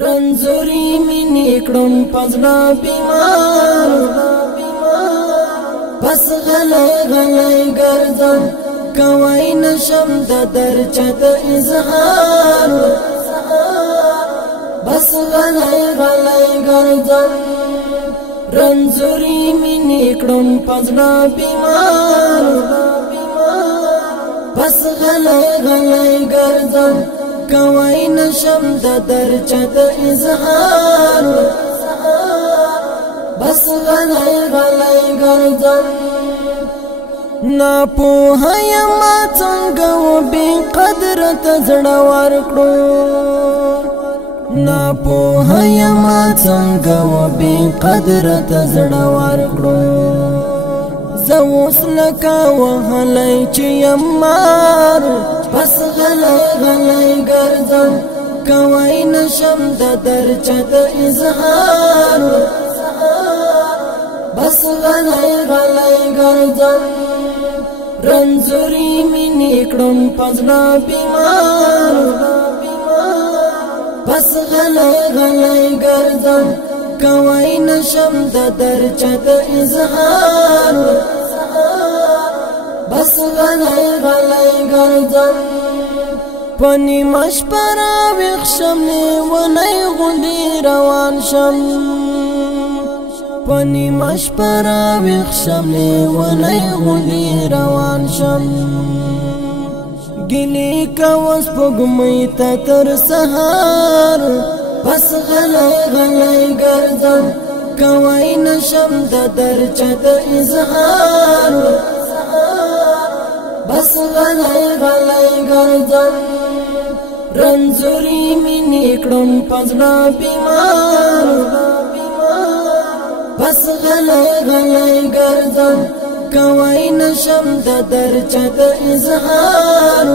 رنزوري مینی کړم پزړه بیمار بس غلی غلی ګرځم کوي نشم د درچت اظهار بس غلی غلی ګرځم رنزوري مینی کړم پزړه بیمار بس غلی غلی ګرځم کوي نشم د درچت اظهار بس غلی غلی ګرځم نا پوهه یم څنګه و بې قدرته زړه ورکړو نا پوهه یم څنګه و بې قدرته زړه ورکړو زه اوس لکه وهلی چې یم مار بس غلی غلی ګرځم کوي نشم د درچت اظهار بس غلی غلی ګرځم رنزوري مینی کړم پزړه بیمار بس غلی غلی ګرځم کوي نشم د درچت اظهار بس غلی غلی ګرځم پنی مشپره ویښشم لیونی غوندې روان شم پنی مشپره ویښشم لیونی غوندې روان شم ګیلې کوه سپوږمۍ ته تر سهار بس غلی غلی ګرځم کوي نشم د درچت اظهار بس غلی غلی ګرځم رنزوري مینی کړم پزړه بیمار بس غلی غلی ګرځم کوي نشم د درچت اظهار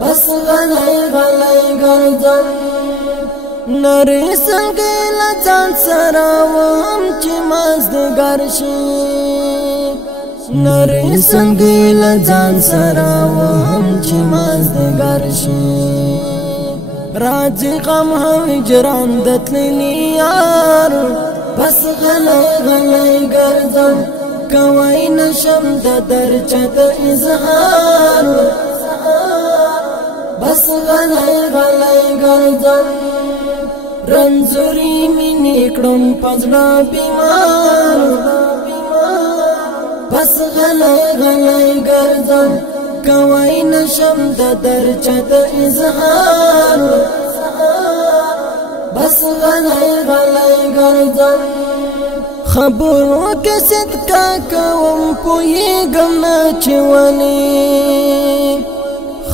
بس غلی غلی ګرځم نری څنګه له ځان سره وم چې مازدیګر شي نری څنګه له ځان سره وم چې مازدیګر شي راځي غم هجران د تللي یار بس غلی غلی ګرځم کوي نشم د درچت اظهار بس غلی غلی ګرځم رنزوري مینی کړم پزړه بیمار بس غلی غلی ګرځم کوي نشم د درچت اظهار بس غلی غلی ګرځم خبرو کې صدقه کوم پوهېږم نه چې ولې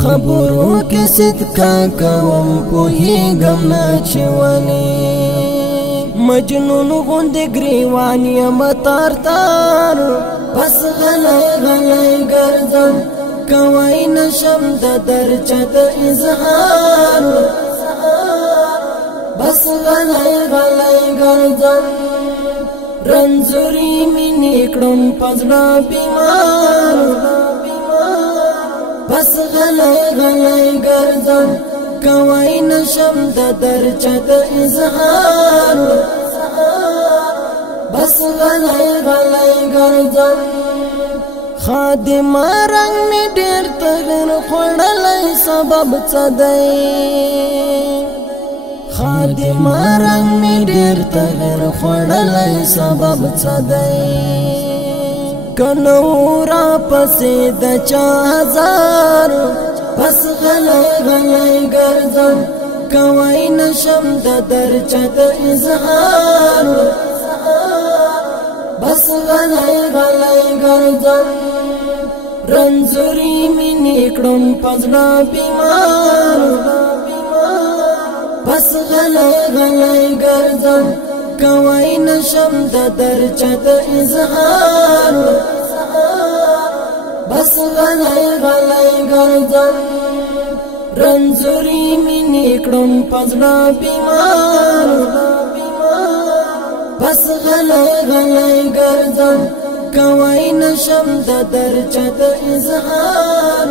خبرو کې صدقه کوم پوهېږم نه چې ولې مجنون غوندې ګریوان یم تار تار بس غلی غلی ګرځم کوي نشم د درچت اظهار بس غلی غلی ګرځم رنزوري مینی کړم پزړه بیمار بس غلی غلی ګرځم کوي نشم د درچت اظهار بس غلی غلی ګرځم خادمه رنگ می ډېر تغیر خوړلی سبب څه دی خادمه رنگ می ډېر تغیر خوړلی سبب څه دی کنو را پسې د چا هزار بس غلی غلی ګرځم کوي نشم د درچت اظهار بس غلی غلی ګرځم رنزوري مینی کړم پزړه بیمار بس غلی غلی ګرځم کوي نشم د درچت اظهار بس غلی غلی ګرځم رنزوري مینی کړم پزړه بیمار بس غلی غلی ګرځم کوي نشم د درچت اظهار